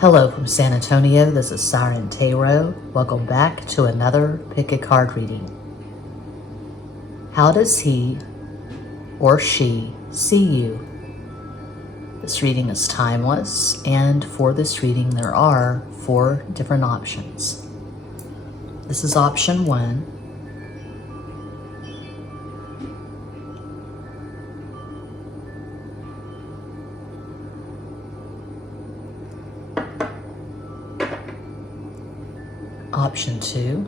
Hello from San Antonio, this is SIREN Tarot. Welcome back to another Pick a Card reading. How does he or she see you? This reading is timeless, and for this reading there are 4 different options. This is option 1. Option 2.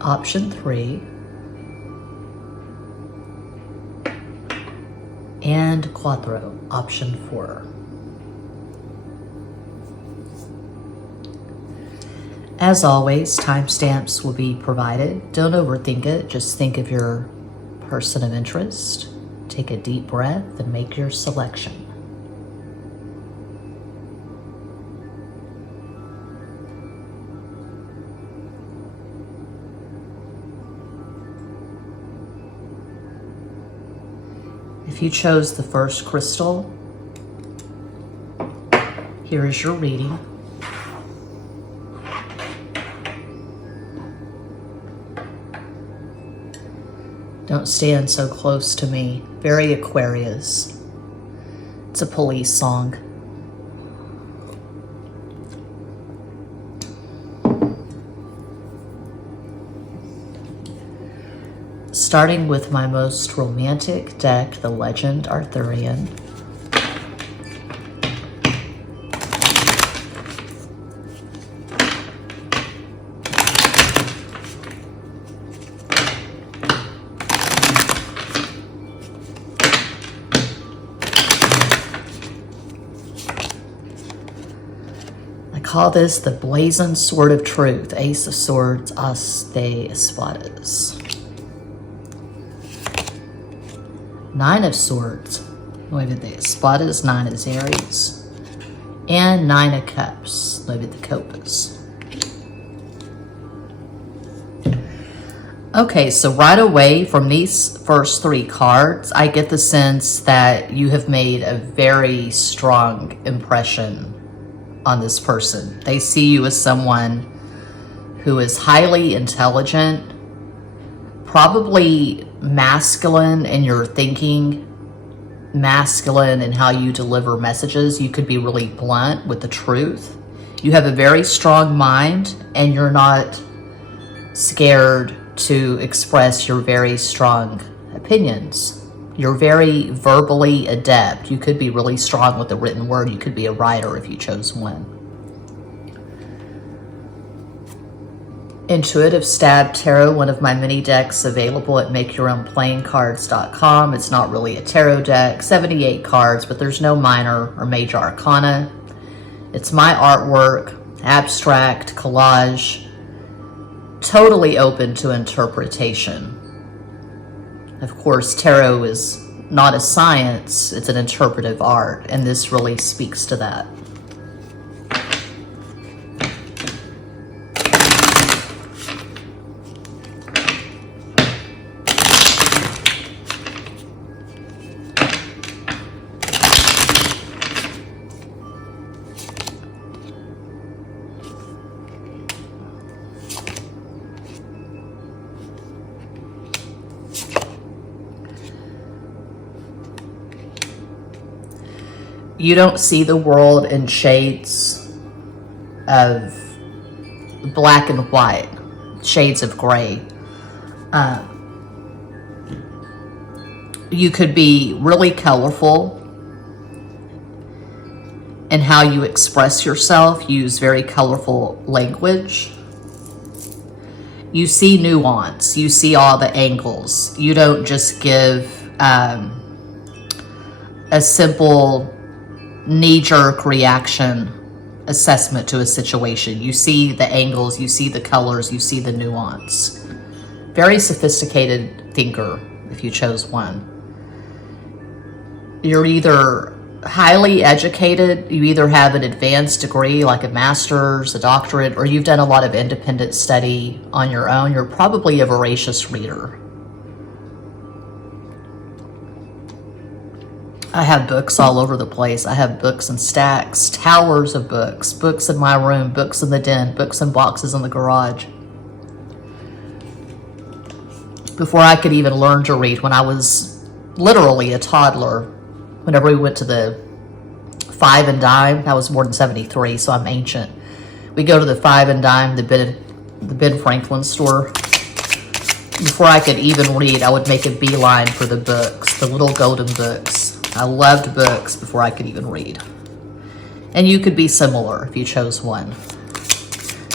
Option 3. And Cuatro, option 4. As always, timestamps will be provided. Don't overthink it, just think of your person of interest. Take a deep breath and make your selection. If you chose the first crystal, here is your reading. Don't stand so close to me. Very Aquarius. It's a police song. Starting with my most romantic deck, the Legend Arthurian. I call this the Blazing Sword of Truth, Ace of Swords, As de Espadas. 9 of Swords, 9 de Espadas, 9 is Aries, and 9 of Cups, 9 de Copas. Okay, so right away from these first 3 cards, I get the sense that you have made a very strong impression on this person. They see you as someone who is highly intelligent, probably masculine in your thinking, masculine in how you deliver messages. You could be really blunt with the truth. You have a very strong mind, and you're not scared to express your very strong opinions. You're very verbally adept. You could be really strong with the written word. You could be a writer if you chose one. Intuitive Stab Tarot, one of my mini decks available at makeyourownplayingcards.com. It's not really a tarot deck, 78 cards, but there's no minor or major arcana. It's my artwork, abstract, collage, totally open to interpretation. Of course, tarot is not a science, it's an interpretive art, and this really speaks to that. You don't see the world in shades of black and white, shades of gray. You could be really colorful in how you express yourself, use very colorful language. You see nuance, you see all the angles. You don't just give a simple knee-jerk reaction assessment to a situation. You see the angles, you see the colors, you see the nuance. Very sophisticated thinker if you chose one. You're either highly educated, you either have an advanced degree like a master's, a doctorate, or you've done a lot of independent study on your own. You're probably a voracious reader. I have books all over the place. I have books in stacks, towers of books, books in my room, books in the den, books in boxes in the garage. Before I could even learn to read, when I was literally a toddler, whenever we went to the Five and Dime, I was born in 73, so I'm ancient. We go to the Five and Dime, the Ben Franklin store. Before I could even read, I would make a beeline for the books, the little golden books. I loved books before I could even read. And you could be similar if you chose one.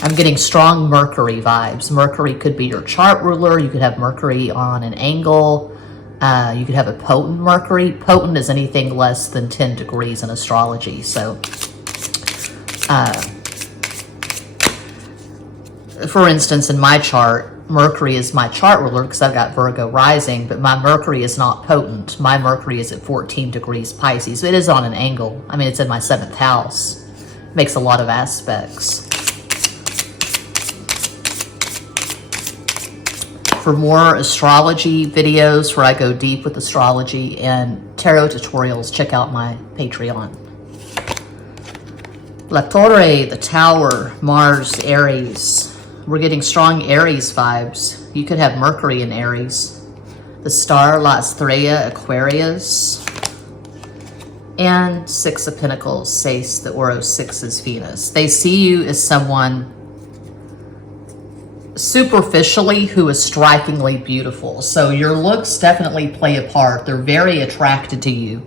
I'm getting strong Mercury vibes. Mercury could be your chart ruler. You could have Mercury on an angle. You could have a potent Mercury. Potent is anything less than 10 degrees in astrology. So, for instance, in my chart, Mercury is my chart ruler because I've got Virgo rising, but my Mercury is not potent. My Mercury is at 14 degrees Pisces. It is on an angle. I mean, it's in my 7th house. It makes a lot of aspects. For more astrology videos where I go deep with astrology and tarot tutorials, check out my Patreon. La Torre, the Tower, Mars, Aries. We're getting strong Aries vibes. You could have Mercury in Aries. The Star, La Estrella, Aquarius. And Six of Pentacles, Seis de Oro, 6 is Venus. They see you as someone superficially who is strikingly beautiful. So your looks definitely play a part. They're very attracted to you.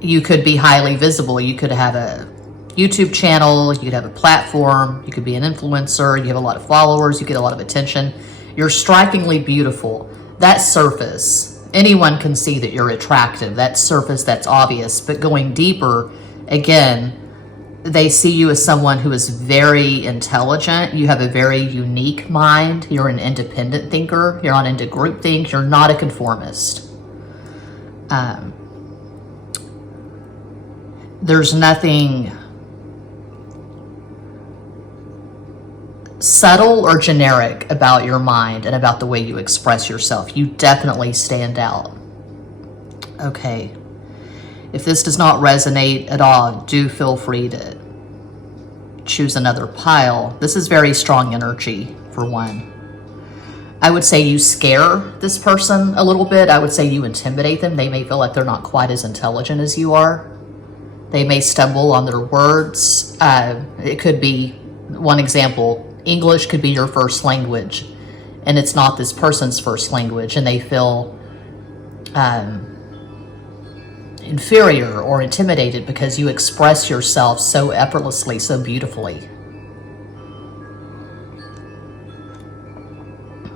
You could be highly visible. You could have a YouTube channel, you could have a platform, you could be an influencer, you have a lot of followers, you get a lot of attention. You're strikingly beautiful. That surface, anyone can see that you're attractive. That surface, that's obvious. But going deeper, again, they see you as someone who is very intelligent. You have a very unique mind. You're an independent thinker. You're not into groupthink. You're not a conformist. There's nothing subtle or generic about your mind and about the way you express yourself. You definitely stand out. Okay. If this does not resonate at all, do feel free to choose another pile. This is very strong energy, for one. I would say you scare this person a little bit. I would say you intimidate them. They may feel like they're not quite as intelligent as you are. They may stumble on their words. It could be, one example, English could be your first language, and it's not this person's first language, and they feel inferior or intimidated because you express yourself so effortlessly, so beautifully.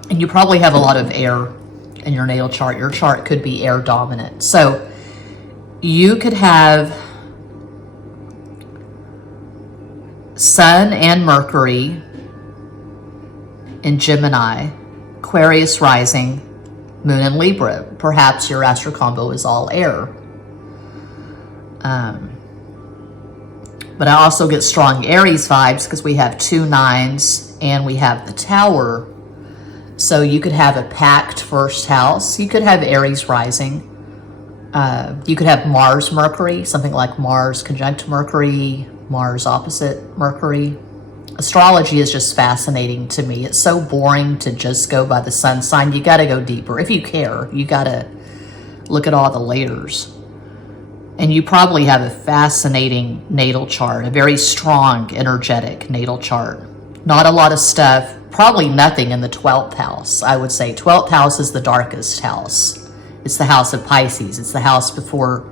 And you probably have a lot of air in your natal chart. Your chart could be air dominant. So you could have Sun and Mercury in Gemini, Aquarius rising, Moon in Libra. Perhaps your astro combo is all air. But I also get strong Aries vibes because we have 2 9s and we have the Tower. So you could have a packed first house. You could have Aries rising. You could have Mars Mercury, something like Mars conjunct Mercury, Mars opposite Mercury. Astrology is just fascinating to me. It's so boring to just go by the sun sign. You got to go deeper. If you care, you got to look at all the layers. And you probably have a fascinating natal chart, a very strong, energetic natal chart. Not a lot of stuff, probably nothing in the 12th house. I would say 12th house is the darkest house. It's the house of Pisces. It's the house before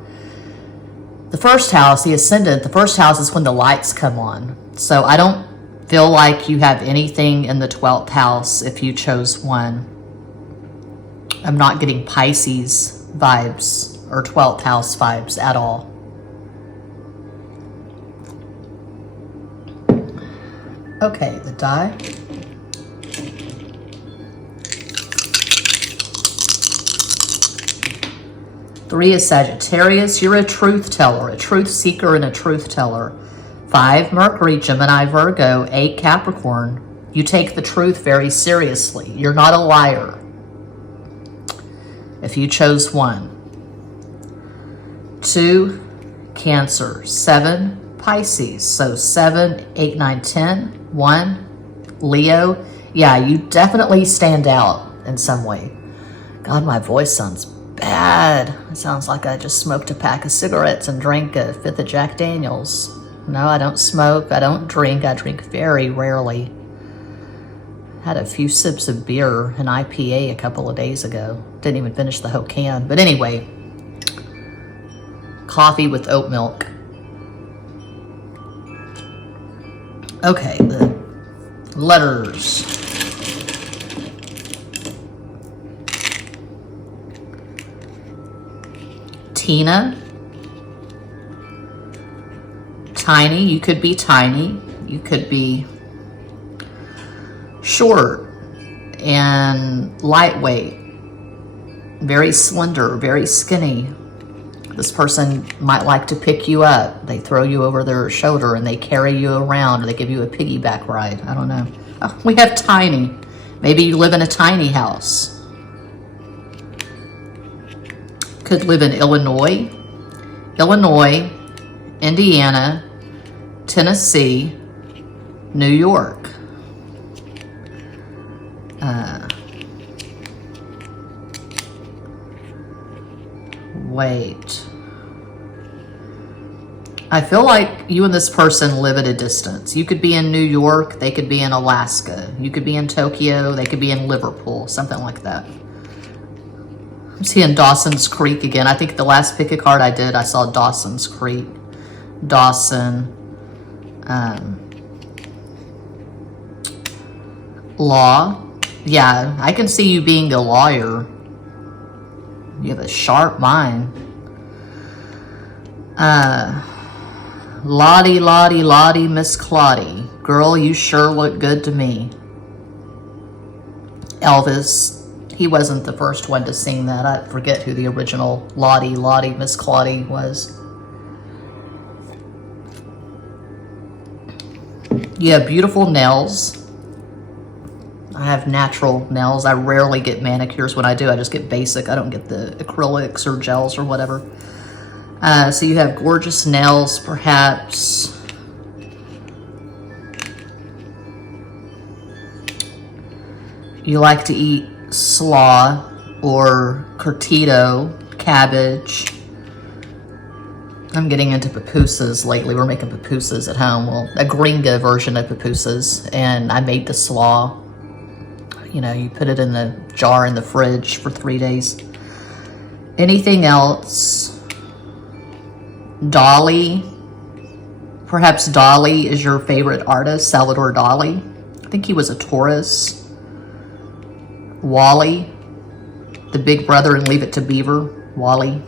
the first house, the ascendant. The first house is when the lights come on. So I don't feel like you have anything in the 12th house if you chose one. I'm not getting Pisces vibes or 12th house vibes at all. Okay, the die. Three is Sagittarius. You're a truth teller, a truth seeker, and a truth teller. 5, Mercury, Gemini, Virgo. 8, Capricorn. You take the truth very seriously. You're not a liar. If you chose one. 2, Cancer. 7, Pisces. So 7, 8, 9, 10. 1, Leo. Yeah, you definitely stand out in some way. God, my voice sounds bad. It sounds like I just smoked a pack of cigarettes and drank a 5th of Jack Daniels. No, I don't smoke. I don't drink. I drink very rarely. Had a few sips of beer, an IPA, a couple of days ago. Didn't even finish the whole can. But anyway, coffee with oat milk. Okay, the letters. Tina. Tiny. You could be tiny. You could be short and lightweight, very slender, very skinny. This person might like to pick you up. They throw you over their shoulder and they carry you around, or they give you a piggyback ride. I don't know. Oh, we have tiny. Maybe you live in a tiny house. Could live in Illinois, Indiana, Tennessee, New York. Wait. I feel like you and this person live at a distance. You could be in New York, they could be in Alaska. You could be in Tokyo, they could be in Liverpool, something like that. I'm seeing Dawson's Creek again. I think the last pick a card I did, I saw Dawson's Creek. Dawson. Law. Yeah, I can see you being a lawyer. You have a sharp mind. Lottie, Lottie, Lottie, Miss Claudie. Girl, you sure look good to me. Elvis. He wasn't the first one to sing that. I forget who the original Lottie, Lottie, Miss Claudie was. You have beautiful nails. I have natural nails. I rarely get manicures. When I do, I just get basic. I don't get the acrylics or gels or whatever. So you have gorgeous nails, perhaps. You like to eat slaw or curtido, cabbage. I'm getting into pupusas lately. We're making pupusas at home. Well, a gringa version of pupusas. And I made the slaw. You know, you put it in the jar in the fridge for 3 days. Anything else? Dali. Perhaps Dali is your favorite artist, Salvador Dali. I think he was a Taurus. Wally. The Big Brother and Leave It to Beaver. Wally.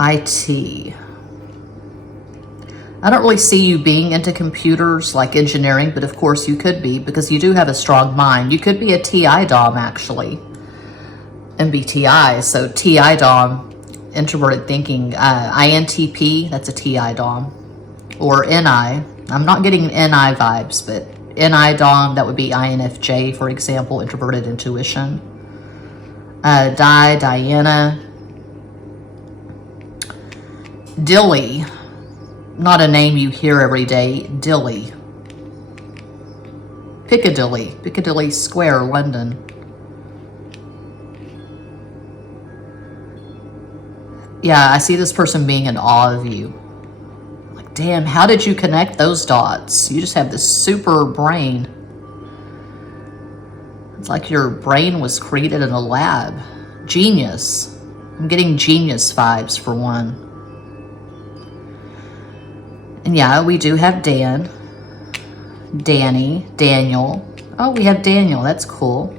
IT. I don't really see you being into computers like engineering, but of course you could be because you do have a strong mind. You could be a TI Dom actually. MBTI, so TI Dom, introverted thinking. INTP, that's a TI Dom. Or NI. I'm not getting NI vibes, but NI Dom, that would be INFJ, for example, introverted intuition. Diana. Dilly. Not a name you hear every day. Dilly. Piccadilly. Piccadilly Square, London. Yeah, I see this person being in awe of you. Like, damn, how did you connect those dots? You just have this super brain. It's like your brain was created in a lab. Genius. I'm getting genius vibes for one. And yeah, we do have Dan, Danny, Daniel. Oh, we have Daniel. That's cool.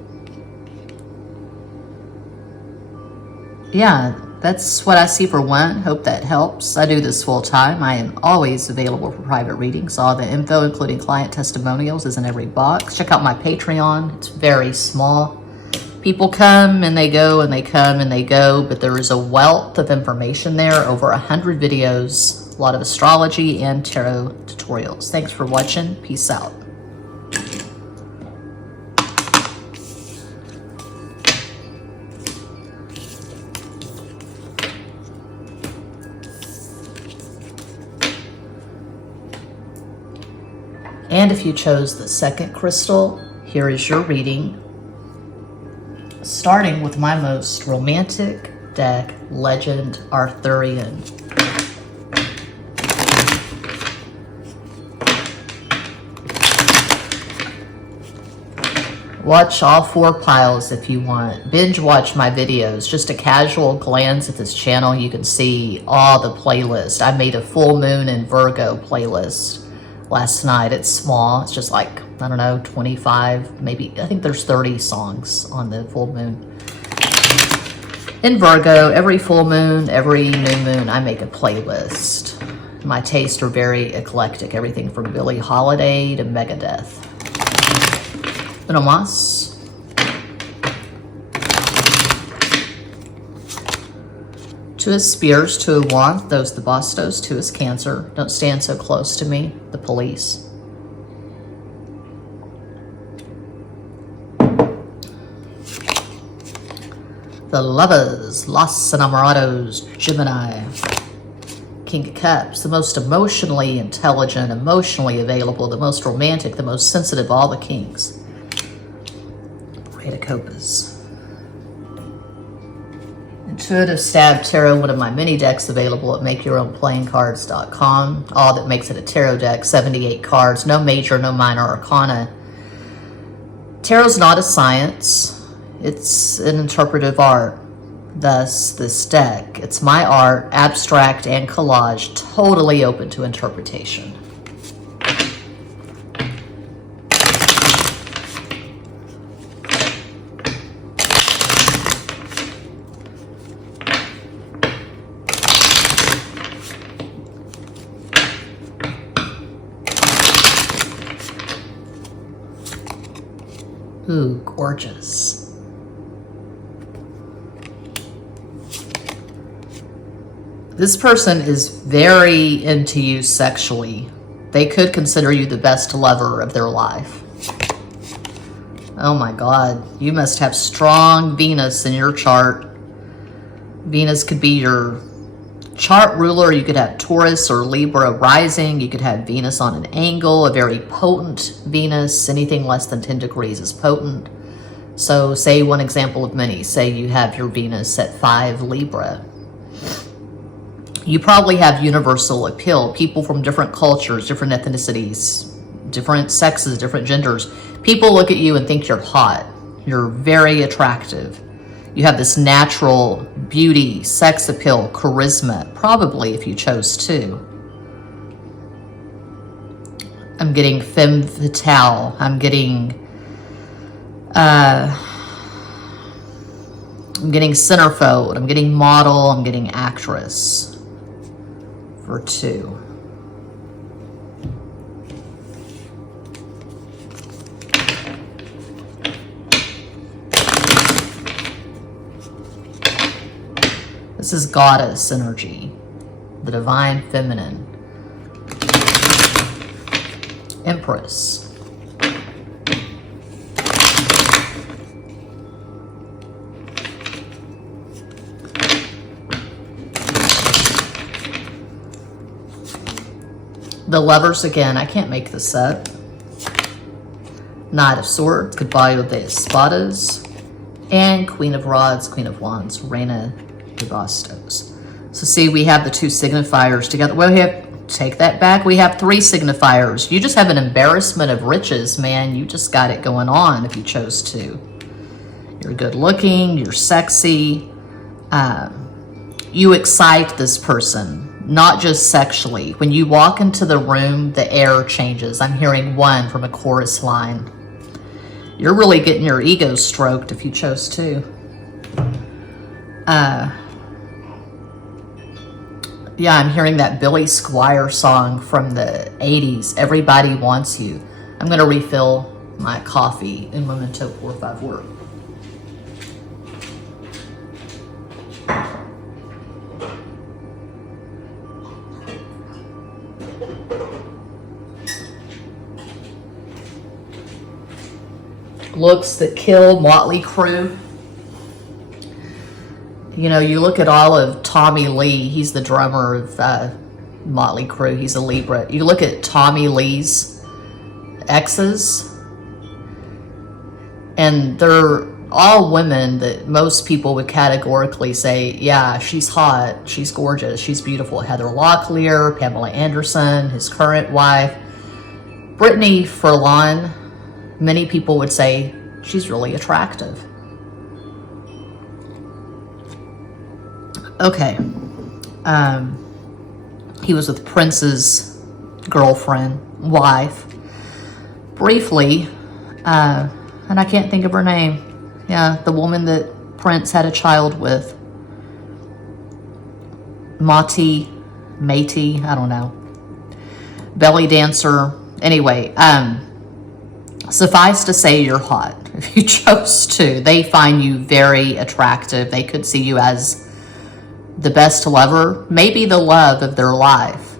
Yeah, that's what I see for one. Hope that helps. I do this full time. I am always available for private readings. All the info, including client testimonials, is in every box. Check out my Patreon. It's very small. People come and they go and they come and they go, but there is a wealth of information there. Over 100 videos. A lot of astrology and tarot tutorials. Thanks for watching. Peace out. And if you chose the second crystal, here is your reading, starting with my most romantic deck, Legend Arthurian. Watch all 4 piles if you want. Binge watch my videos. Just a casual glance at this channel, you can see all the playlists. I made a full moon in Virgo playlist last night. It's small. It's just like, I don't know, 25, maybe. I think there's 30 songs on the full moon. In Virgo, every full moon, every new moon, I make a playlist. My tastes are very eclectic. Everything from Billie Holiday to Megadeth. Uno más. Two is Spears, two of Wands, those the Bastos, two is Cancer. Don't stand so close to me, the police. The Lovers, Los Enamorados, Gemini. King of Cups, the most emotionally intelligent, emotionally available, the most romantic, the most sensitive of all the kings. Eight of Copas. Intuitive Stab Tarot, one of my mini decks available at makeyourownplayingcards.com. All that makes it a tarot deck, 78 cards, no major, no minor arcana. Tarot's not a science, it's an interpretive art. Thus, this deck, it's my art, abstract and collage, totally open to interpretation. Ooh, gorgeous. This person is very into you sexually. They could consider you the best lover of their life. Oh my God, you must have strong Venus in your chart. Venus could be your chart ruler. You could have Taurus or Libra rising. You could have Venus on an angle, a very potent Venus. Anything less than 10 degrees is potent. So say one example of many. Say you have your Venus at 5 Libra. You probably have universal appeal. People from different cultures, different ethnicities, different sexes, different genders. People look at you and think you're hot. You're very attractive. You have this natural beauty, sex appeal, charisma, probably if you chose to. I'm getting femme fatale. I'm getting centerfold. I'm getting model. I'm getting actress for 2. This is goddess energy, the divine feminine. Empress. The Lovers again, I can't make this up. Knight of Swords, Caballo de Espadas, and Queen of Rods, Queen of Wands, Reina de Bastos. So see, we have the 2 signifiers together. Well, we have, take that back, we have 3 signifiers. You just have an embarrassment of riches, man. You just got it going on if you chose to. You're good looking, you're sexy. You excite this person. Not just sexually. When you walk into the room, the air changes. I'm hearing 1 from a chorus line. You're really getting your ego stroked if you chose to. Yeah, I'm hearing that Billy Squier song from the 80s. Everybody Wants You. I'm going to refill my coffee in Memento por favor. Looks that kill, Motley Crue. You know, you look at all of Tommy Lee. He's the drummer of Motley Crue. He's a Libra. You look at Tommy Lee's exes, and they're all women that most people would categorically say, yeah, she's hot, she's gorgeous, she's beautiful. Heather Locklear, Pamela Anderson, his current wife, Brittany Furlan, many people would say she's really attractive. Okay. He was with Prince's girlfriend, wife, briefly, and I can't think of her name. Yeah, the woman that Prince had a child with. Mati, I don't know. Belly dancer. Anyway, suffice to say you're hot. If you chose to, they find you very attractive. They could see you as the best lover, maybe the love of their life.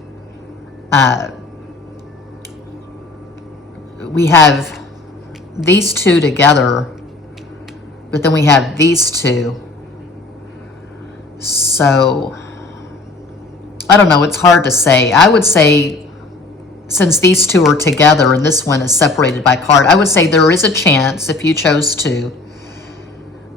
We have these two together, but then we have these two. So, I don't know, it's hard to say. I would say, since these two are together and this one is separated by card, I would say there is a chance, if you chose to,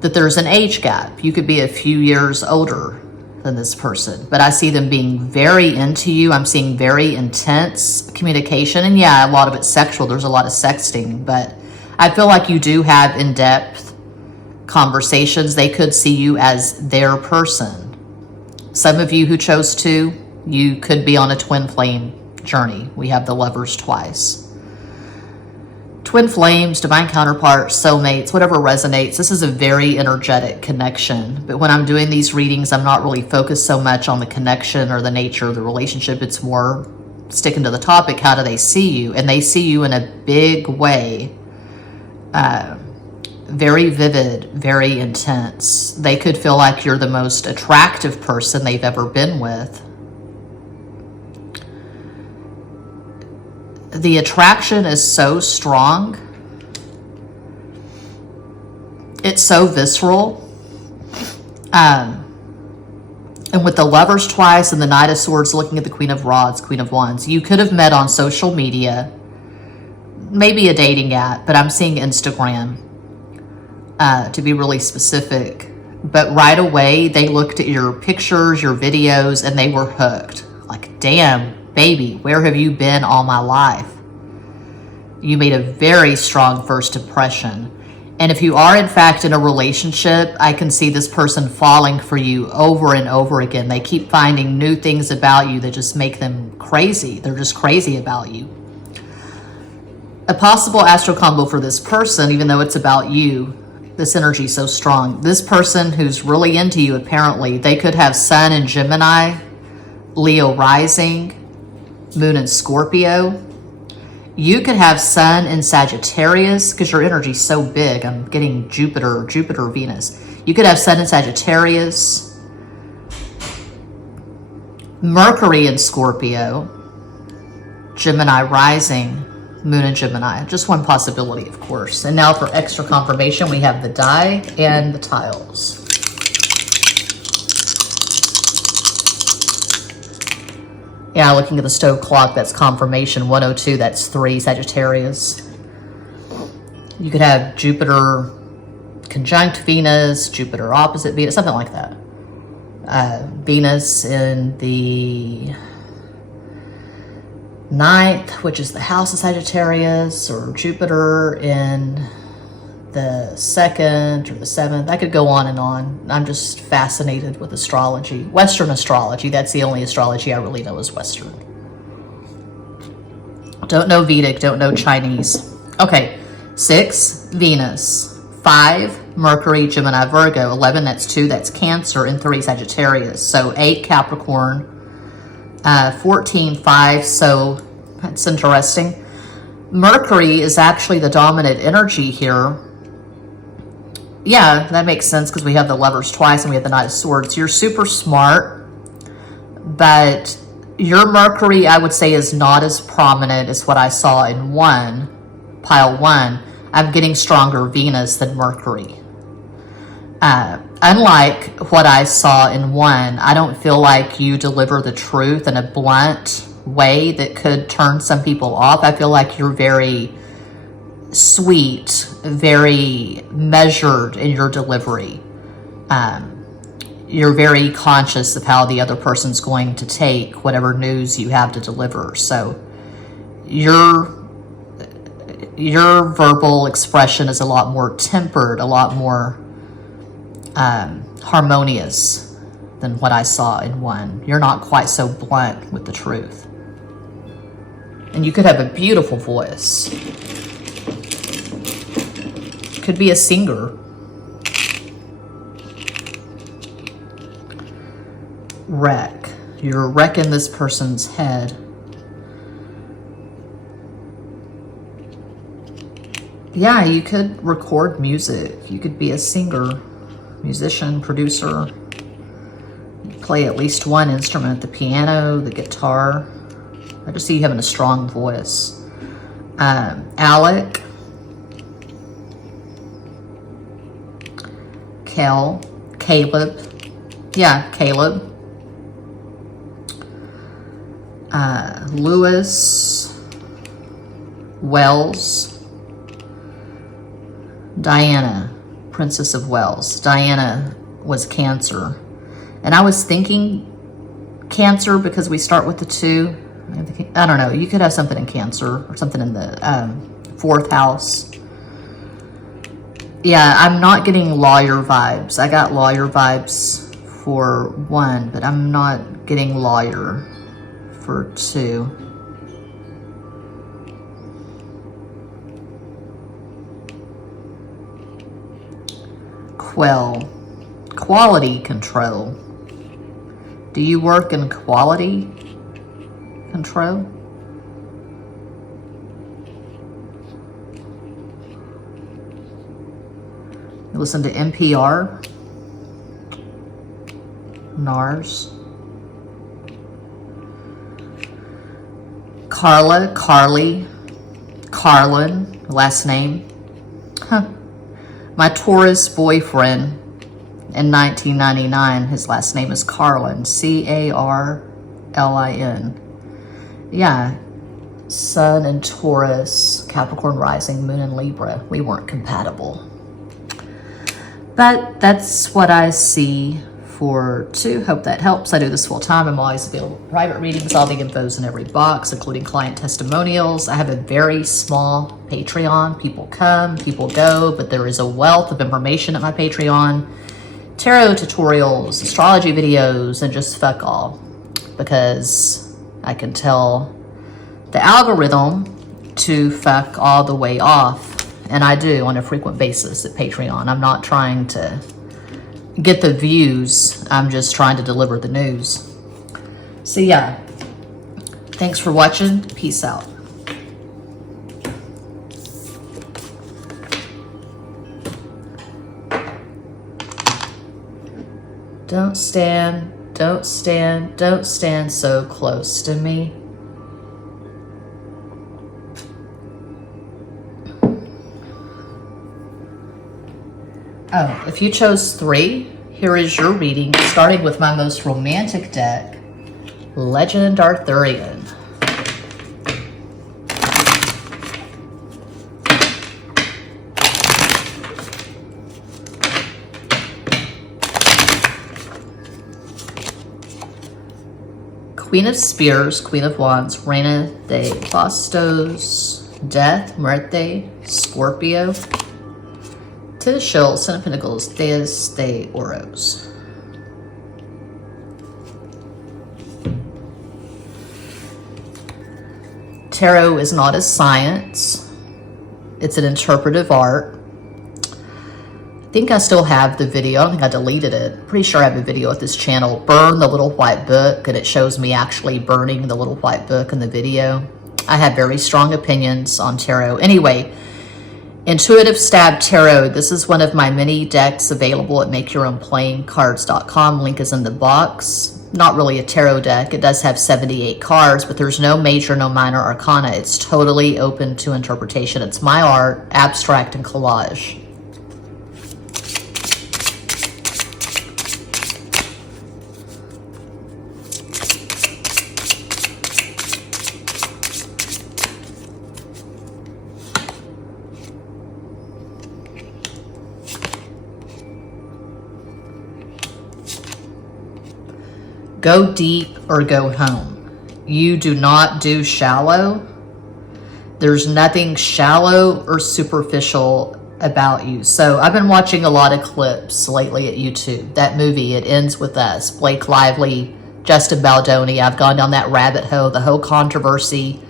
that there's an age gap. You could be a few years older than this person, but I see them being very into you. I'm seeing very intense communication, and yeah, a lot of it's sexual. There's a lot of sexting, but I feel like you do have in-depth conversations. They could see you as their person. Some of you who chose to, you could be on a twin flame journey. We have the lovers twice. Twin flames, divine counterparts, soulmates, whatever resonates. This is a very energetic connection. But when I'm doing these readings, I'm not really focused so much on the connection or the nature of the relationship. It's more sticking to the topic. How do they see you? And they see you in a big way. Very vivid, very intense. They could feel like you're the most attractive person they've ever been with. The attraction is so strong. It's so visceral. And with the lovers twice and the Knight of Swords looking at the Queen of Rods, Queen of Wands, you could have met on social media, maybe a dating app, but I'm seeing Instagram, to be really specific. But right away, they looked at your pictures, your videos, and they were hooked. Like, damn, baby, where have you been all my life? You made a very strong first impression. And if you are in fact in a relationship, I can see this person falling for you over and over again. They keep finding new things about you that just make them crazy. They're just crazy about you. A possible astral combo for this person, even though it's about you, this energy is so strong. This person who's really into you, apparently, they could have Sun in Gemini, Leo rising, Moon in Scorpio. You could have Sun in Sagittarius, because your energy is so big. I'm getting Jupiter, Venus. You could have Sun in Sagittarius, Mercury in Scorpio, Gemini rising, Moon in Gemini. Just one possibility, of course. And now for extra confirmation, we have the die and the tiles. Yeah, looking at the stove clock, that's confirmation. 102, that's 3, Sagittarius. You could have Jupiter conjunct Venus, Jupiter opposite Venus, something like that. Venus in the 9th, which is the house of Sagittarius, or Jupiter in the 2nd or the 7th. I could go on and on. I'm just fascinated with astrology. Western astrology, that's the only astrology I really know is Western. Don't know Vedic, don't know Chinese. Okay, 6, Venus. 5, Mercury, Gemini, Virgo. 11, that's 2, that's Cancer, and 3, Sagittarius. So 8, Capricorn. 14, 5, so that's interesting. Mercury is actually the dominant energy here. Yeah, that makes sense because we have the lovers twice and we have the Knight of Swords. You're super smart, but your Mercury, I would say, is not as prominent as what I saw in pile 1. I'm getting stronger Venus than Mercury. Unlike what I saw in 1, I don't feel like you deliver the truth in a blunt way that could turn some people off. I feel like you're very sweet, very measured in your delivery. You're very conscious of how the other person's going to take whatever news you have to deliver. So your verbal expression is a lot more tempered, a lot more harmonious than what I saw in one. You're not quite so blunt with the truth. And you could have a beautiful voice. Could be a singer. Wreck. You're wrecking this person's head. Yeah, you could record music. You could be a singer, musician, producer. You play at least one instrument, the piano, the guitar. I just see you having a strong voice. Alec. Caleb. Yeah, Caleb. Lewis. Wells. Diana, Princess of Wales. Diana was Cancer. And I was thinking Cancer because we start with the 2. I don't know. You could have something in Cancer or something in the 4th house. Yeah, I'm not getting lawyer vibes. I got lawyer vibes for 1, but I'm not getting lawyer for 2. Quality control. Do you work in quality control? You listen to NPR, NARS, Carla, Carly, Carlin, last name. My Taurus boyfriend in 1999, his last name is Carlin, Carlin. Yeah, Sun and Taurus, Capricorn rising, Moon and Libra. We weren't compatible. But that's what I see for 2. Hope that helps. I do this full time. I'm always available for private readings. All the info's in every box, including client testimonials. I have a very small Patreon. People come, people go, but there is a wealth of information at my Patreon. Tarot tutorials, astrology videos, and just fuck all. Because I can tell the algorithm to fuck all the way off. And I do on a frequent basis at Patreon. I'm not trying to get the views. I'm just trying to deliver the news. So yeah, thanks for watching. Peace out. Don't stand so close to me. Oh, if you chose 3, here is your reading, starting with my most romantic deck, Legend Arthurian. Queen of Spears, Queen of Wands, Reina de Bastos, Death, Muerte, Scorpio, Ten of Shields, Ten of Pentacles, Deus de Oros. Tarot is not a science. It's an interpretive art. I think I still have the video. I don't think I deleted it. Pretty sure I have a video at this channel. Burn the Little White Book, and it shows me actually burning the Little White Book in the video. I have very strong opinions on tarot. Anyway, Intuitive Stab Tarot. This is one of my mini decks available at makeyourownplayingcards.com. Link is in the box. Not really a tarot deck. It does have 78 cards, but there's no major, no minor arcana. It's totally open to interpretation. It's my art, abstract and collage. Go deep or go home. You do not do shallow. There's nothing shallow or superficial about you. So I've been watching a lot of clips lately at YouTube. That movie, It Ends With Us, Blake Lively, Justin Baldoni. I've gone down that rabbit hole, the whole controversy.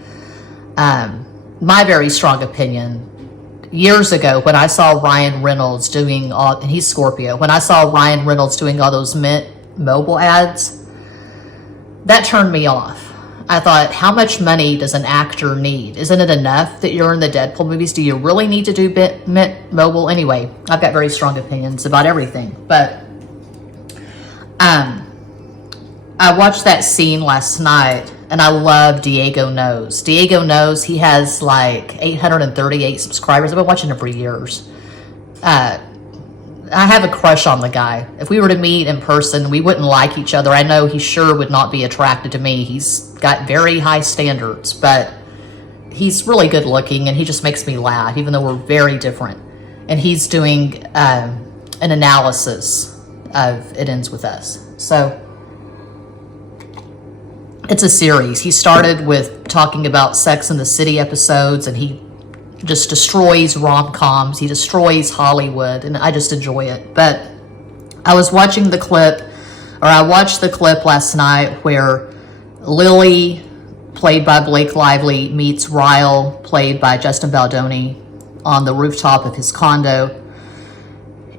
My very strong opinion, years ago when I saw Ryan Reynolds doing all, and he's Scorpio, when I saw Ryan Reynolds doing all those Mint mobile ads, that turned me off. I thought, how much money does an actor need? Isn't it enough that you're in the Deadpool movies? Do you really need to do Mint Mobile? Anyway, I've got very strong opinions about everything. But I watched that scene last night, and I love Diego Knows. Diego Knows, he has like 838 subscribers. I've been watching him for years. I have a crush on the guy. If we were to meet in person, we wouldn't like each other. I know he sure would not be attracted to me. He's got very high standards, but he's really good looking, and he just makes me laugh, even though we're very different. And he's doing an analysis of It Ends With Us. So it's a series. He started with talking about Sex and the City episodes, and he just destroys rom-coms. He destroys Hollywood, and I just enjoy it. But I was watching the clip, or I watched the clip last night where Lily, played by Blake Lively, meets Ryle, played by Justin Baldoni, on the rooftop of his condo.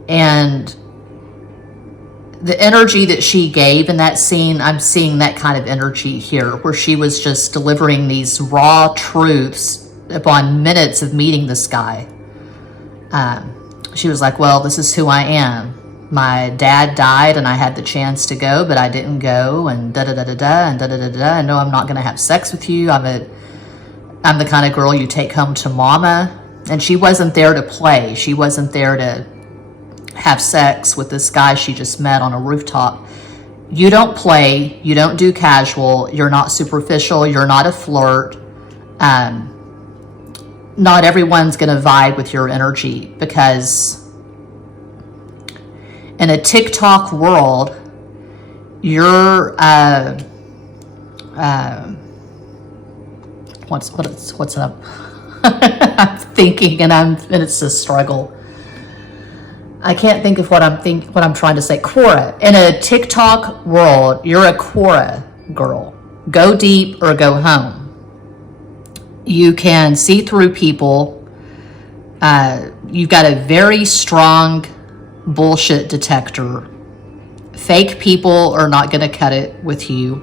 And the energy that she gave in that scene, I'm seeing that kind of energy here, where she was just delivering these raw truths upon minutes of meeting this guy. She was like, well, this is who I am. My dad died and I had the chance to go, but I didn't go, and da-da-da-da-da, and da-da-da-da-da. I know I'm not going to have sex with you. I'm the kind of girl you take home to mama. And she wasn't there to play. She wasn't there to have sex with this guy she just met on a rooftop. You don't play. You don't do casual. You're not superficial. You're not a flirt. Not everyone's going to vibe with your energy, because in a TikTok world, you're what's up? I'm thinking, and it's a struggle. I can't think of what I'm trying to say. Quora. In a TikTok world, you're a Quora girl. Go deep or go home. You can see through people. You've got a very strong bullshit detector. Fake people are not going to cut it with you.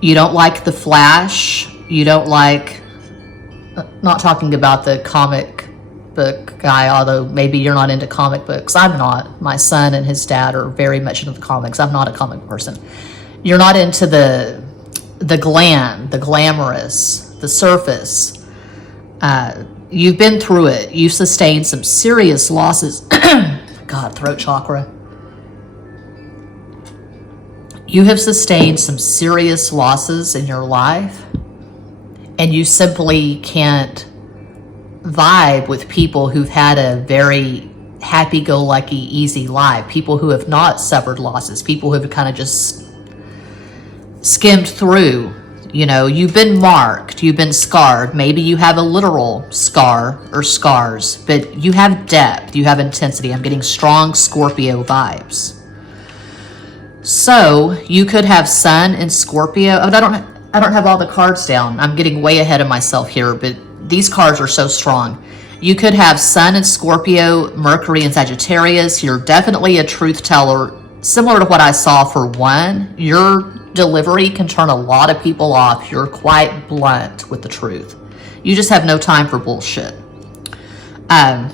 You don't like the flash. You don't like, not talking about the comic book guy, although maybe you're not into comic books. I'm not. My son and his dad are very much into the comics. I'm not a comic person. You're not into the glam, the glamorous, the surface. You've been through it. You've sustained some serious losses. God, throat chakra. You have sustained some serious losses in your life, and you simply can't vibe with people who've had a very happy-go-lucky, easy life. People who have not suffered losses. People who have kind of just skimmed through. You know, you've been marked, you've been scarred. Maybe you have a literal scar or scars, but you have depth, you have intensity. I'm getting strong Scorpio vibes. So you could have Sun in Scorpio. I don't have all the cards down. I'm getting way ahead of myself here, but these cards are so strong. You could have Sun in Scorpio, Mercury in Sagittarius. You're definitely a truth teller. Similar to what I saw for one, your delivery can turn a lot of people off. You're quite blunt with the truth. You just have no time for bullshit. And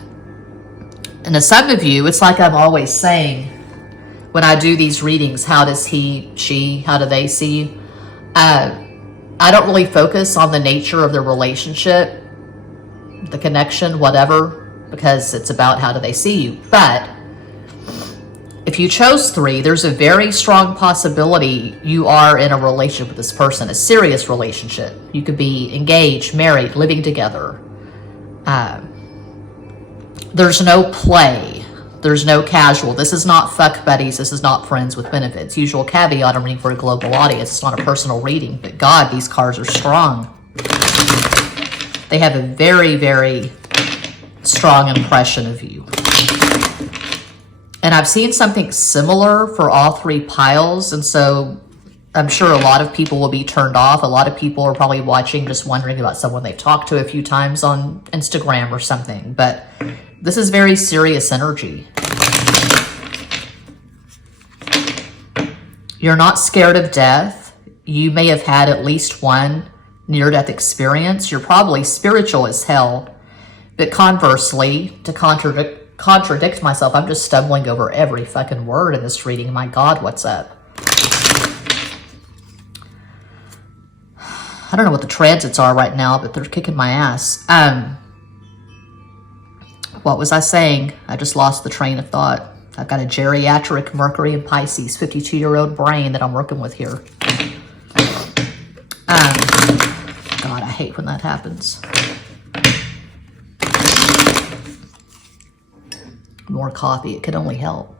to some of you, it's like I'm always saying when I do these readings, how does he, she, how do they see you? I don't really focus on the nature of the relationship, the connection, whatever, because it's about how do they see you. But if you chose 3, there's a very strong possibility you are in a relationship with this person, a serious relationship. You could be engaged, married, living together. There's no play. There's no casual. This is not fuck buddies. This is not friends with benefits. Usual caveat, I'm reading for a global audience. It's not a personal reading, but God, these cards are strong. They have a very, very strong impression of you. And I've seen something similar for all three piles, and so I'm sure a lot of people will be turned off. A lot of people are probably watching just wondering about someone they've talked to a few times on Instagram or something, but this is very serious energy. You're not scared of death. You may have had at least one near-death experience. You're probably spiritual as hell. But conversely, to contradict myself, I'm just stumbling over every fucking word in this reading. My God, what's up? I don't know what the transits are right now, but they're kicking my ass. What was I saying? I just lost the train of thought. I've got a geriatric Mercury and Pisces 52-year-old brain that I'm working with here. God, I hate when that happens. More coffee, it could only help.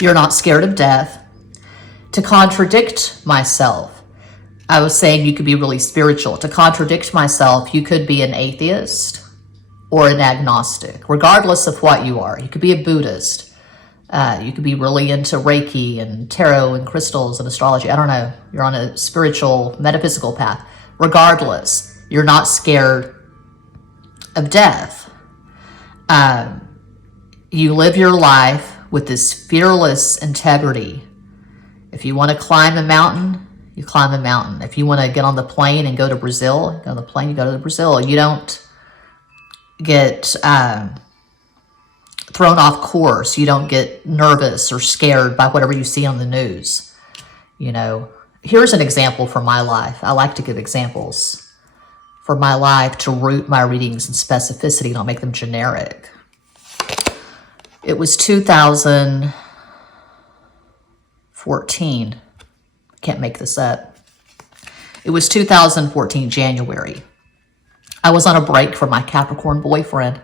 You're not scared of death. To contradict myself, I was saying you could be really spiritual. To contradict myself, you could be an atheist or an agnostic, regardless of what you are. You could be a Buddhist. You could be really into Reiki and tarot and crystals and astrology. I don't know. You're on a spiritual, metaphysical path. Regardless, you're not scared of death. You live your life with this fearless integrity. If you want to climb a mountain, you climb a mountain. If you want to get on the plane and go to Brazil, go on the plane, you go to Brazil. You don't get thrown off course. You don't get nervous or scared by whatever you see on the news. You know, here's an example from my life. I like to give examples for my life to root my readings in specificity, not make them generic. It was 2014. Can't make this up. It was 2014, January. I was on a break from my Capricorn boyfriend.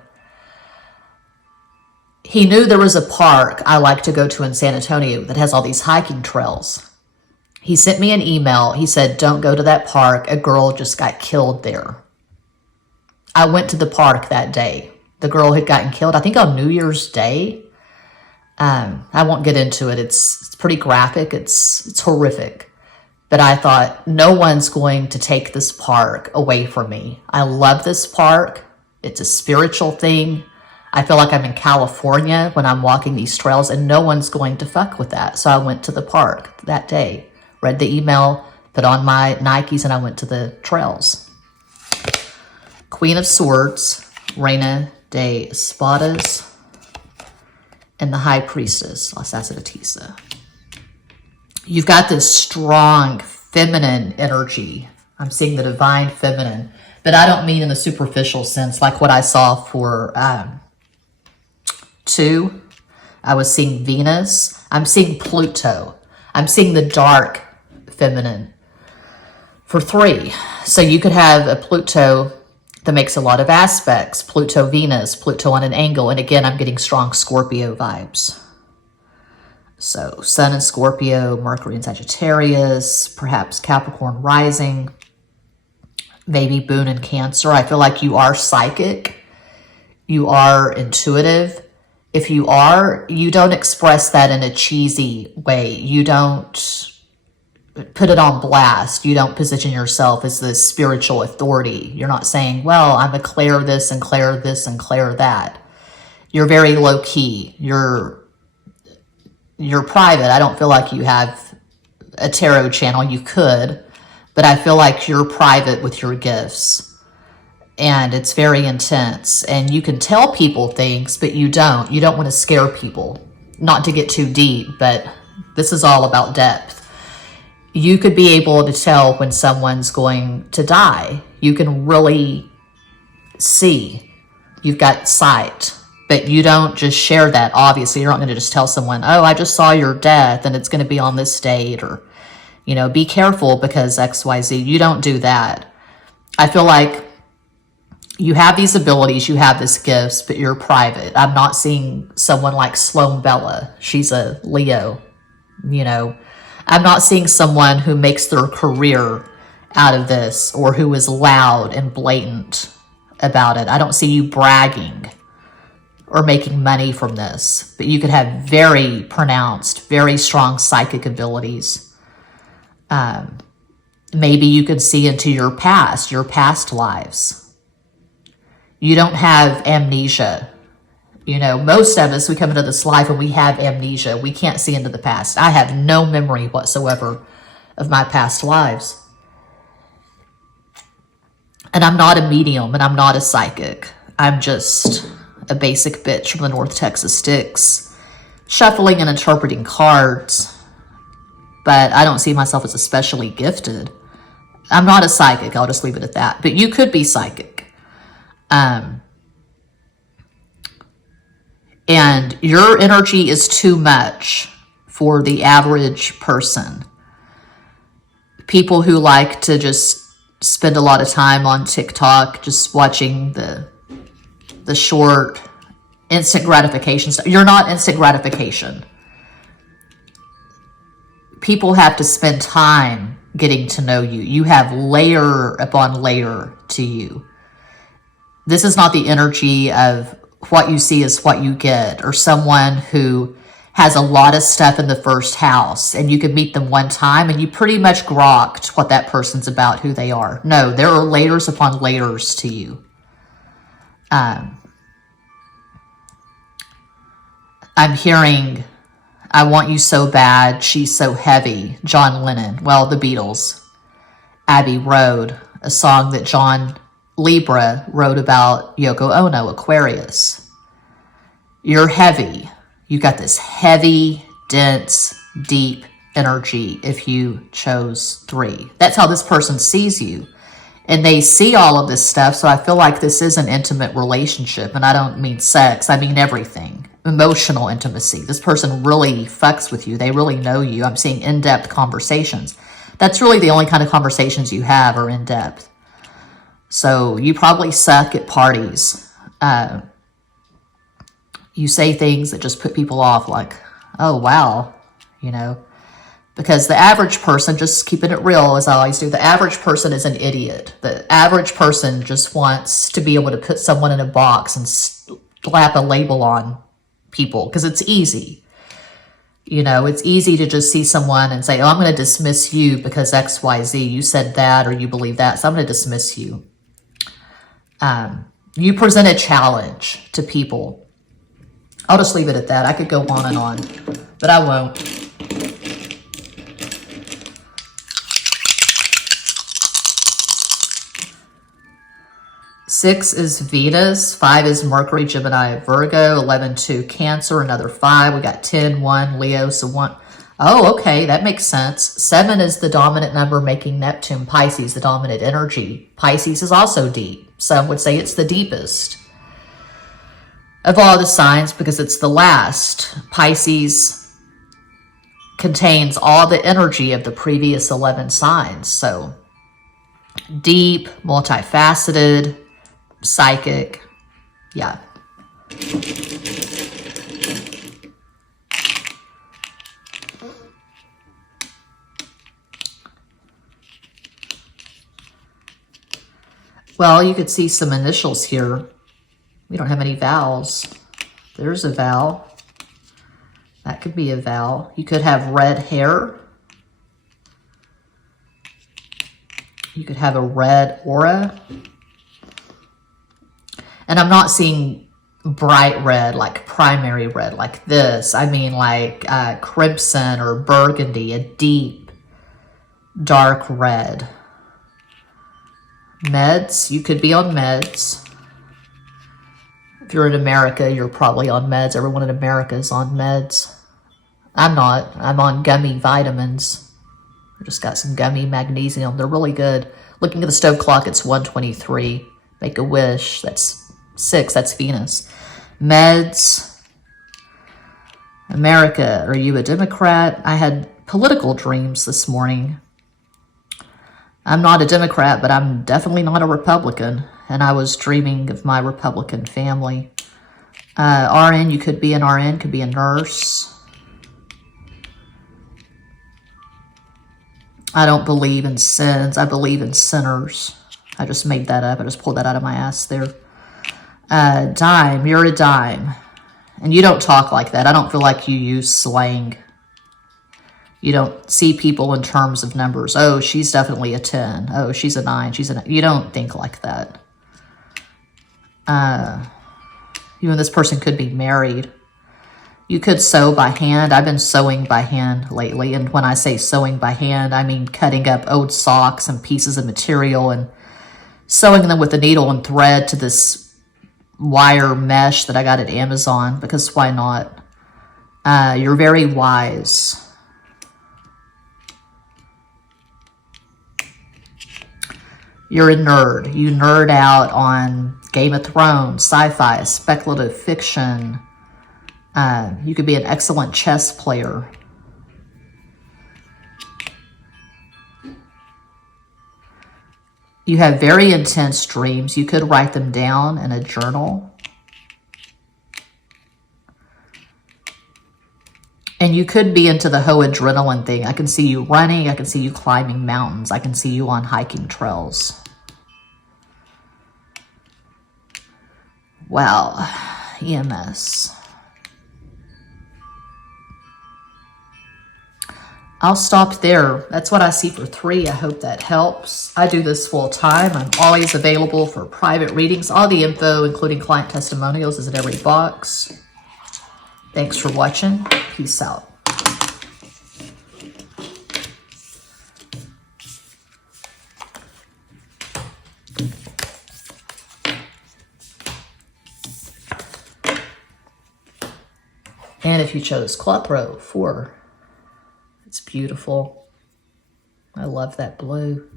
He knew there was a park I like to go to in San Antonio that has all these hiking trails. He sent me an email. He said, don't go to that park. A girl just got killed there. I went to the park that day. The girl had gotten killed, I think on New Year's Day. I won't get into it. It's pretty graphic. It's horrific. But I thought, no one's going to take this park away from me. I love this park. It's a spiritual thing. I feel like I'm in California when I'm walking these trails, and no one's going to fuck with that. So I went to the park that day, read the email, put on my Nikes, and I went to the trails. Queen of Swords, Reina de Espadas, and the High Priestess, La Sacerdotisa. You've got this strong feminine energy. I'm seeing the divine feminine, but I don't mean in the superficial sense like what I saw for 2. I was seeing Venus. I'm seeing Pluto. I'm seeing the dark feminine for 3. So you could have a Pluto that makes a lot of aspects. Pluto, Venus, Pluto on an angle. And again, I'm getting strong Scorpio vibes. So Sun in Scorpio, Mercury in Sagittarius, perhaps Capricorn rising, maybe Boon in Cancer. I feel like you are psychic. You are intuitive. If you are, you don't express that in a cheesy way. You don't put it on blast. You don't position yourself as the spiritual authority. You're not saying, well, I'm a Claire this and Claire this and Claire that. You're very low key. You're private. I don't feel like you have a tarot channel. You could, but I feel like you're private with your gifts. And it's very intense. And you can tell people things, but you don't. You don't want to scare people. Not to get too deep, but this is all about depth. You could be able to tell when someone's going to die. You can really see. You've got sight. But you don't just share that. Obviously, you're not going to just tell someone, oh, I just saw your death and it's going to be on this date, or, you know, be careful because XYZ. You don't do that. I feel like You have these abilities, you have these gifts, but you're private. I'm not seeing someone like Sloan Bella. She's a Leo, you know. I'm not seeing someone who makes their career out of this or who is loud and blatant about it. I don't see you bragging or making money from this, but you could have very pronounced, very strong psychic abilities. Maybe you could see into your past lives. You don't have amnesia. You know, most of us, we come into this life and we have amnesia. We can't see into the past. I have no memory whatsoever of my past lives. And I'm not a medium and I'm not a psychic. I'm just a basic bitch from the North Texas sticks, shuffling and interpreting cards. But I don't see myself as especially gifted. I'm not a psychic. I'll just leave it at that. But you could be psychic. And your energy is too much for the average person. People who like to just spend a lot of time on TikTok, just watching the short instant gratification stuff. You're not instant gratification. People have to spend time getting to know you. You have layer upon layer to you. This is not the energy of what you see is what you get, or someone who has a lot of stuff in the first house and you can meet them one time and you pretty much grokked what that person's about, who they are. No, there are layers upon layers to you. I'm hearing, I want you so bad, she's so heavy, John Lennon. Well, the Beatles. Abbey Road, a song that John Libra wrote about Yoko Ono, Aquarius. You're heavy. You got this heavy, dense, deep energy if you chose 3. That's how this person sees you. And they see all of this stuff, so I feel like this is an intimate relationship. And I don't mean sex, I mean everything. Emotional intimacy. This person really fucks with you. They really know you. I'm seeing in-depth conversations. That's really the only kind of conversations you have are in-depth. So you probably suck at parties. You say things that just put people off, like, oh, wow, you know. Because the average person, just keeping it real as I always do, the average person is an idiot. The average person just wants to be able to put someone in a box and slap a label on people because it's easy. You know, it's easy to just see someone and say, oh, I'm going to dismiss you because X, Y, Z, you said that or you believe that, so I'm going to dismiss you. You present a challenge to people. I'll just leave it at that. I could go on and on, but I won't. Six is Venus, 5 is Mercury, Gemini, Virgo, 11, 2, Cancer, another 5. We got 10, 1, Leo, so 1. Oh, okay, that makes sense. 7 is the dominant number, making Neptune, Pisces, the dominant energy. Pisces is also deep. Some would say it's the deepest of all the signs because it's the last. Pisces contains all the energy of the previous 11 signs. So deep, multifaceted, psychic, yeah. Well, you could see some initials here. We don't have any vowels. There's a vowel. That could be a vowel. You could have red hair. You could have a red aura. And I'm not seeing bright red, like primary red, like this. I mean like crimson or burgundy, a deep, dark red. Meds, you could be on meds. If you're in America, you're probably on meds. Everyone in America is on meds. I'm not. I'm on gummy vitamins. I just got some gummy magnesium. They're really good. Looking at the stove clock, it's 1:23. Make a wish. That's 6. That's Venus. Meds. America, are you a Democrat? I had political dreams this morning. I'm not a Democrat, but I'm definitely not a Republican. and I was dreaming of my Republican family. RN, you could be an RN, could be a nurse. I don't believe in sins. I believe in sinners. I just made that up. I just pulled that out of my ass there. Dime, you're a dime. And you don't talk like that. I don't feel like you use slang. You don't see people in terms of numbers. Oh, she's definitely a 10. Oh, she's a 9. You don't think like that. Even this person could be married. You could sew by hand. I've been sewing by hand lately. And when I say sewing by hand, I mean cutting up old socks and pieces of material and sewing them with a needle and thread to this wire mesh that I got at Amazon, because why not? You're very wise. You're a nerd. You nerd out on Game of Thrones, sci-fi, speculative fiction. You could be an excellent chess player. You have very intense dreams. You could write them down in a journal. And you could be into the whole adrenaline thing. I can see you running. I can see you climbing mountains. I can see you on hiking trails. Well, EMS. I'll stop there. That's what I see for 3. I hope that helps. I do this full time. I'm always available for private readings. All the info, including client testimonials, is in every box. Thanks for watching. Peace out. And if you chose Quattro 4, it's beautiful. I love that blue.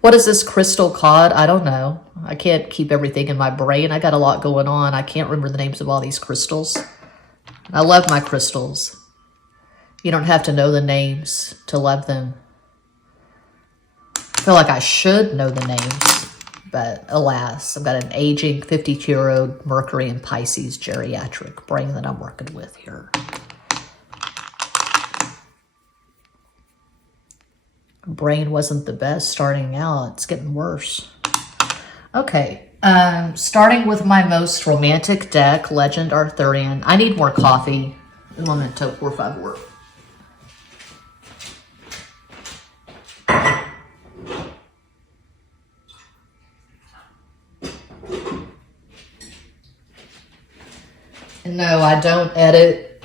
What is this crystal called? I don't know. I can't keep everything in my brain. I got a lot going on. I can't remember the names of all these crystals. I love my crystals. You don't have to know the names to love them. I feel like I should know the names, but alas, I've got an aging 52-year-old Mercury and Pisces geriatric brain that I'm working with here. Brain wasn't the best starting out. It's getting worse. Okay. Starting with my most romantic deck, Legend Arthurian. I need more coffee. Un momento, por favor. No, I don't edit.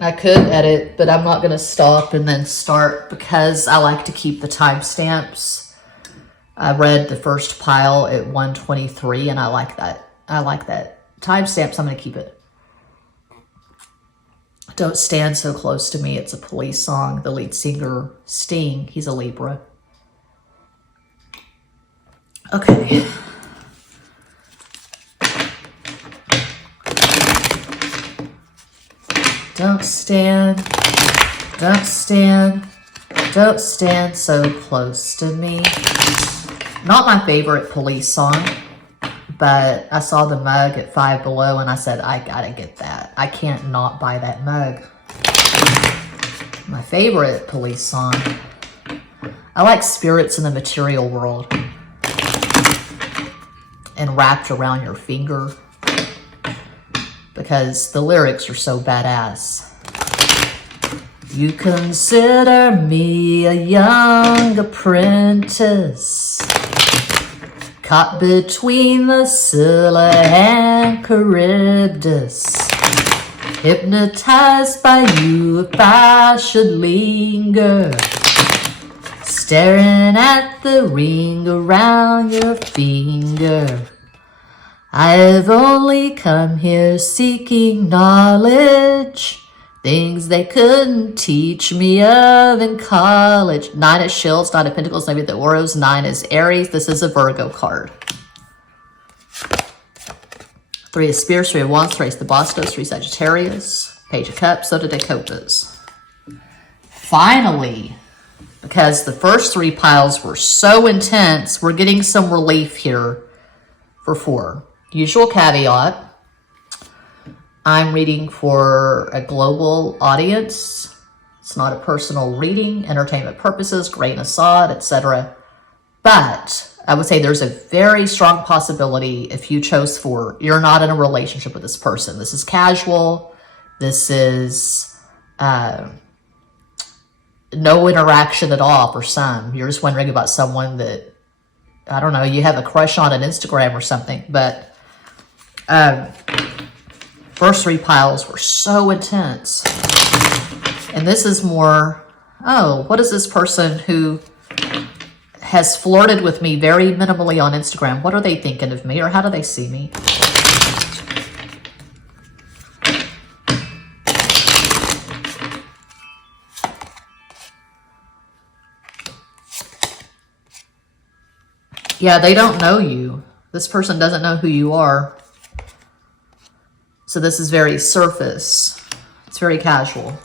I could edit, but I'm not going to stop and then start because I like to keep the timestamps. I read the first pile at 1:23, and I like that. I like that. Timestamps, I'm going to keep it. Don't Stand So Close to Me. It's a Police song. The lead singer, Sting, he's a Libra. Okay. Don't stand so close to me. Not my favorite Police song, but I saw the mug at Five Below and I said, I gotta get that. I can't not buy that mug. My favorite Police song. I like Spirits in the Material World. And Wrapped Around Your Finger. Because the lyrics are so badass. You consider me a young apprentice, caught between the Scylla and Charybdis, hypnotized by you if I should linger, staring at the ring around your finger. I've only come here seeking knowledge, things they couldn't teach me of in college. 9 of Shields, 9 of Pentacles, maybe the Oros. 9 is Aries. This is a Virgo card. 3 of Spears, 3 of Wands, 3 is the Bastos, 3 Sagittarius, Page of Cups, Soda de Copas. Finally, because the first 3 piles were so intense, we're getting some relief here. for 4. Usual caveat. I'm reading for a global audience. It's not a personal reading, entertainment purposes, grain of salt, etc. But I would say there's a very strong possibility if you chose 4, you're not in a relationship with this person. This is casual. This is no interaction at all for some. You're just wondering about someone that, I don't know, you have a crush on Instagram or something. But first 3 piles were so intense. And this is more, oh, what is this person who has flirted with me very minimally on Instagram? What are they thinking of me, or how do they see me? Yeah, they don't know you. This person doesn't know who you are. So this is very surface. It's very casual.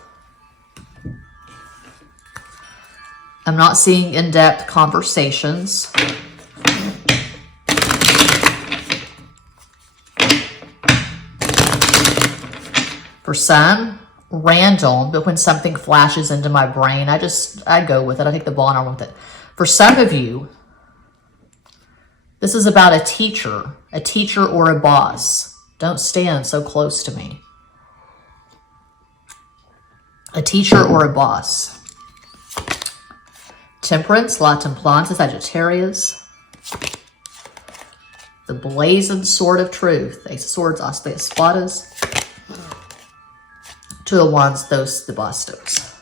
I'm not seeing in-depth conversations. For some, random, but when something flashes into my brain, I go with it. I take the ball and I run with it. For some of you, this is about a teacher or a boss. Don't stand so close to me. A teacher or a boss. Temperance, La Templante, Sagittarius. The blazoned sword of truth. Ace of Swords, As de Espadas. 2 of Wands, Dos de Bastos.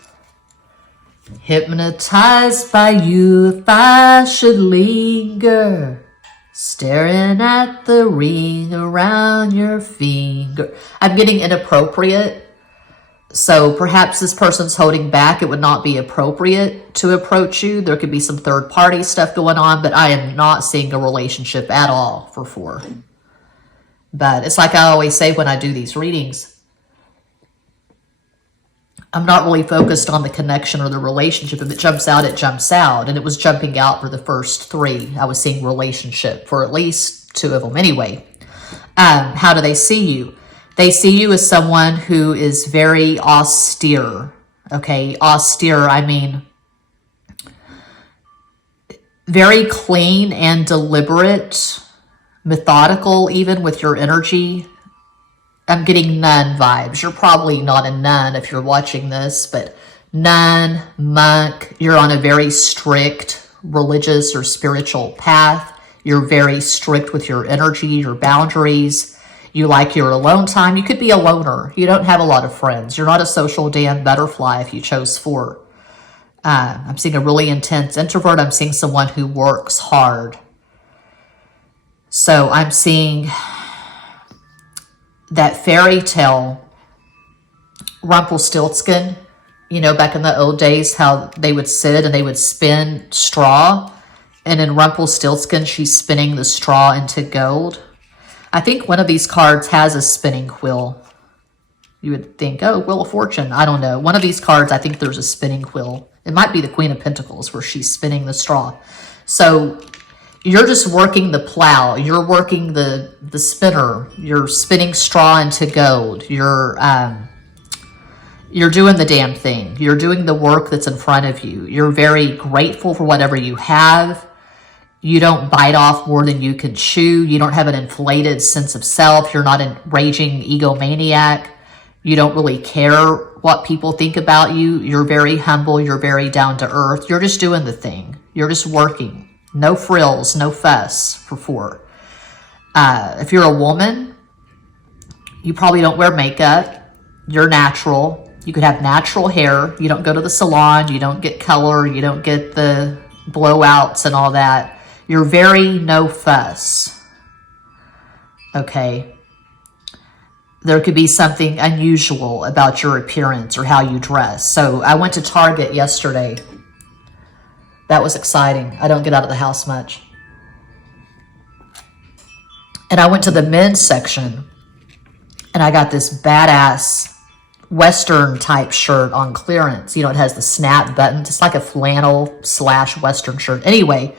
Hypnotized by you if I should linger, staring at the ring around your finger. I'm getting inappropriate. So perhaps this person's holding back. It would not be appropriate to approach you. There could be some third-party stuff going on, but I am not seeing a relationship at all for 4. But it's like I always say when I do these readings, I'm not really focused on the connection or the relationship. If it jumps out, it jumps out. And it was jumping out for the first 3. I was seeing relationship for at least 2 of them anyway. How do they see you? They see you as someone who is very austere. Okay, austere, I mean very clean and deliberate, methodical even with your energy. I'm getting nun vibes. You're probably not a nun if you're watching this, but nun, monk, you're on a very strict religious or spiritual path. You're very strict with your energy, your boundaries. You like your alone time. You could be a loner. You don't have a lot of friends. You're not a social damn butterfly if you chose 4. I'm seeing a really intense introvert. I'm seeing someone who works hard. So I'm seeing that fairy tale Rumpelstiltskin, you know, back in the old days, how they would sit and they would spin straw. And in Rumpelstiltskin, she's spinning the straw into gold. I think one of these cards has a spinning wheel. You would think, oh, Wheel of Fortune. I don't know. One of these cards, I think there's a spinning wheel. It might be the Queen of Pentacles where she's spinning the straw. So you're just working the plow. You're working the spinner. You're spinning straw into gold. You're doing the damn thing. You're doing the work that's in front of you. You're very grateful for whatever you have. You don't bite off more than you can chew. You don't have an inflated sense of self. You're not a raging egomaniac. You don't really care what people think about you. You're very humble. You're very down to earth. You're just doing the thing. You're just working. No frills, no fuss for 4. If you're a woman, you probably don't wear makeup. You're natural. You could have natural hair. You don't go to the salon. You don't get color. You don't get the blowouts and all that. You're very no fuss. Okay. There could be something unusual about your appearance or how you dress. So I went to Target yesterday. That was exciting. I don't get out of the house much. And I went to the men's section and I got this badass Western type shirt on clearance. You know, it has the snap buttons. It's like a flannel / Western shirt. Anyway,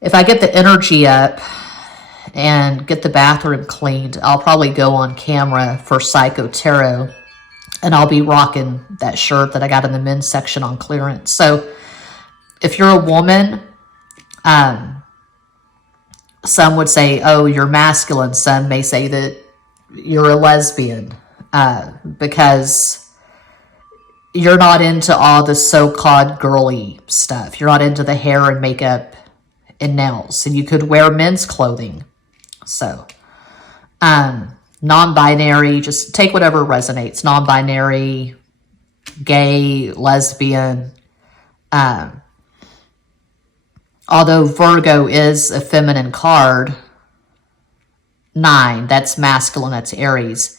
if I get the energy up, and get the bathroom cleaned, I'll probably go on camera for Psycho Tarot, and I'll be rocking that shirt that I got in the men's section on clearance. So if you're a woman, some would say, oh, you're masculine. Some may say that you're a lesbian, because you're not into all the so-called girly stuff. You're not into the hair and makeup and nails, and you could wear men's clothing. So, non-binary, just take whatever resonates. Non-binary, gay, lesbian. Although Virgo is a feminine card, 9, that's masculine, that's Aries.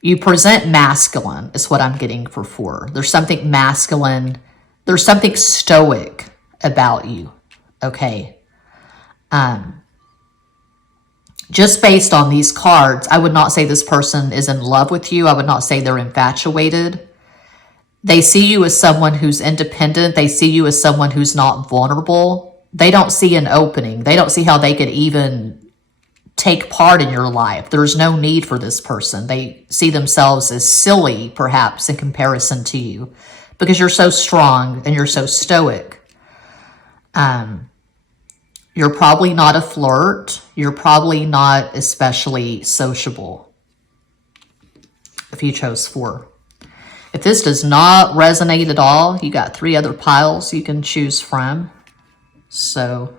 You present masculine is what I'm getting for 4. There's something masculine. There's something stoic about you, okay? Just based on these cards, I would not say this person is in love with you. I would not say they're infatuated. They see you as someone who's independent. They see you as someone who's not vulnerable. They don't see an opening. They don't see how they could even take part in your life. There's no need for this person. They see themselves as silly, perhaps, in comparison to you, because you're so strong and you're so stoic. You're probably not a flirt. You're probably not especially sociable, if you chose 4. If this does not resonate at all, you got 3 other piles you can choose from. So,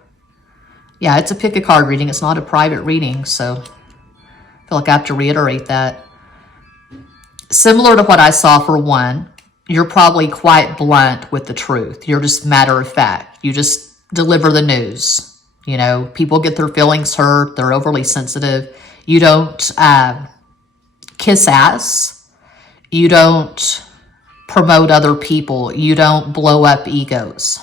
yeah, it's a pick a card reading. It's not a private reading, so I feel like I have to reiterate that. Similar to what I saw for 1, you're probably quite blunt with the truth. You're just matter of fact. You just deliver the news. You know, people get their feelings hurt. They're overly sensitive. You don't kiss ass. You don't promote other people. You don't blow up egos.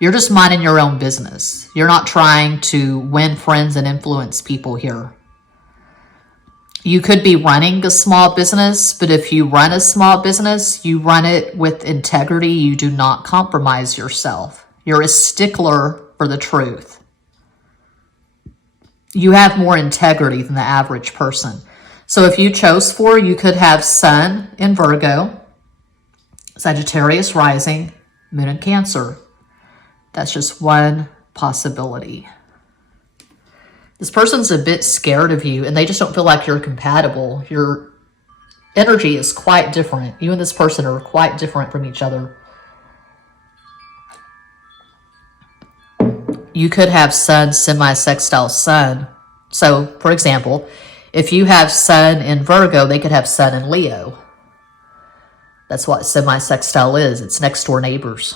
You're just minding your own business. You're not trying to win friends and influence people here. You could be running a small business, but if you run a small business, you run it with integrity. You do not compromise yourself. You're a stickler for the truth. You have more integrity than the average person. So if you chose 4, you could have Sun in Virgo, Sagittarius rising, Moon in Cancer. That's just one possibility. This person's a bit scared of you, and they just don't feel like you're compatible. Your energy is quite different. You and this person are quite different from each other. You could have Sun semi-sextile Sun. So, for example, if you have Sun in Virgo, they could have Sun in Leo. That's what semi-sextile is. It's next door neighbors.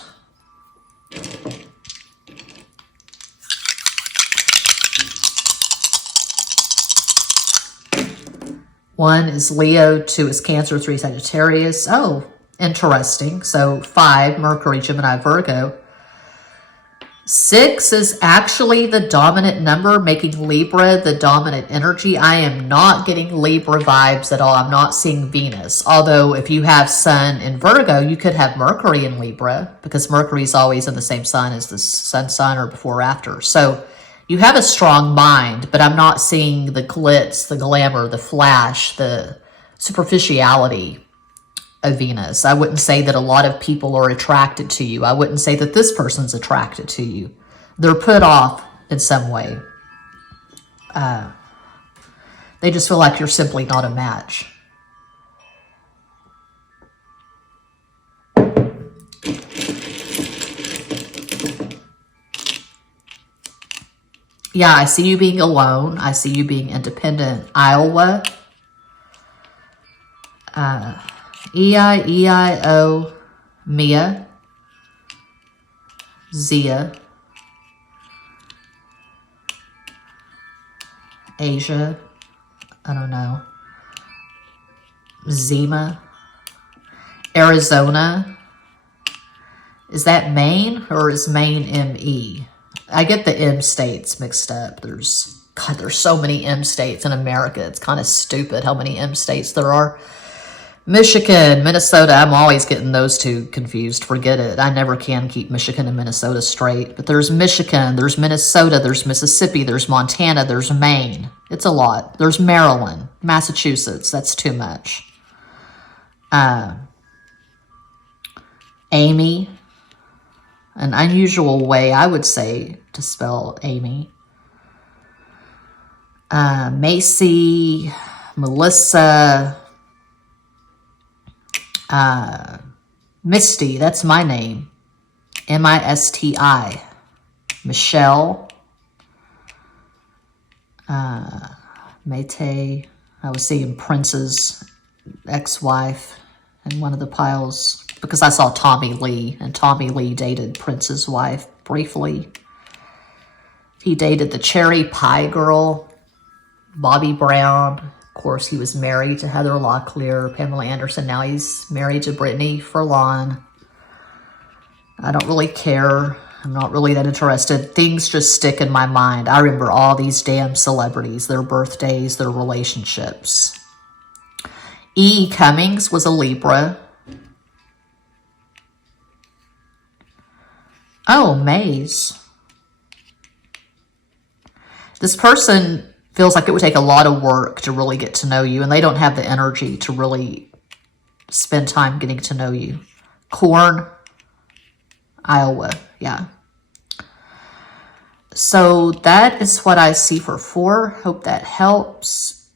One is Leo, 2 is Cancer, 3 Sagittarius. Oh, interesting. So 5, Mercury, Gemini, Virgo. 6 is actually the dominant number, making Libra the dominant energy. I am not getting Libra vibes at all. I'm not seeing Venus. Although if you have Sun in Virgo, you could have Mercury in Libra, because Mercury is always in the same sign as the Sun sign or before or after. So you have a strong mind, but I'm not seeing the glitz, the glamour, the flash, the superficiality of Venus. I wouldn't say that a lot of people are attracted to you. I wouldn't say that this person's attracted to you. They're put off in some way. They just feel like you're simply not a match. Yeah, I see you being alone. I see you being independent. Iowa. E-I-E-I-O, Mia, Zia, Asia, I don't know, Zima, Arizona. Is that Maine, or is Maine M-E? I get the M states mixed up. There's so many M states in America. It's kind of stupid how many M states there are. Michigan, Minnesota. I'm always getting those two confused. Forget it. I never can keep Michigan and Minnesota straight. But there's Michigan, there's Minnesota, there's Mississippi, there's Montana, there's Maine. It's a lot. There's Maryland, Massachusetts. That's too much. Amy, an unusual way, I would say, to spell Amy. Macy, Melissa, Misti, that's my name. M-I-S-T-I. Michelle. Mayte. I was seeing Prince's ex-wife in one of the piles because I saw Tommy Lee, and Tommy Lee dated Prince's wife briefly. He dated the cherry pie girl, Bobby Brown. Of course, he was married to Heather Locklear, Pamela Anderson. Now he's married to Brittany Furlan. I don't really care. I'm not really that interested. Things just stick in my mind. I remember all these damn celebrities, their birthdays, their relationships. E. Cummings was a Libra. Oh, Maze. This person feels like it would take a lot of work to really get to know you, and they don't have the energy to really spend time getting to know you. Corn, Iowa, yeah. So that is what I see for 4. Hope that helps.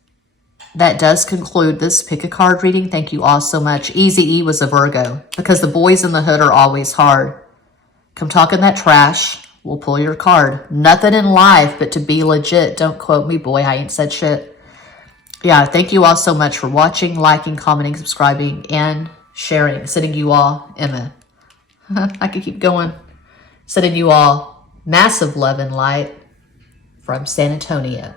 That does conclude this pick a card reading. Thank you all so much. Easy E was a Virgo, because the boys in the hood are always hard. Come talking that trash. We'll pull your card. Nothing in life but to be legit. Don't quote me, boy. I ain't said shit. Yeah, thank you all so much for watching, liking, commenting, subscribing, and sharing. Sending you all, Emma. I could keep going. Sending you all massive love and light from San Antonio.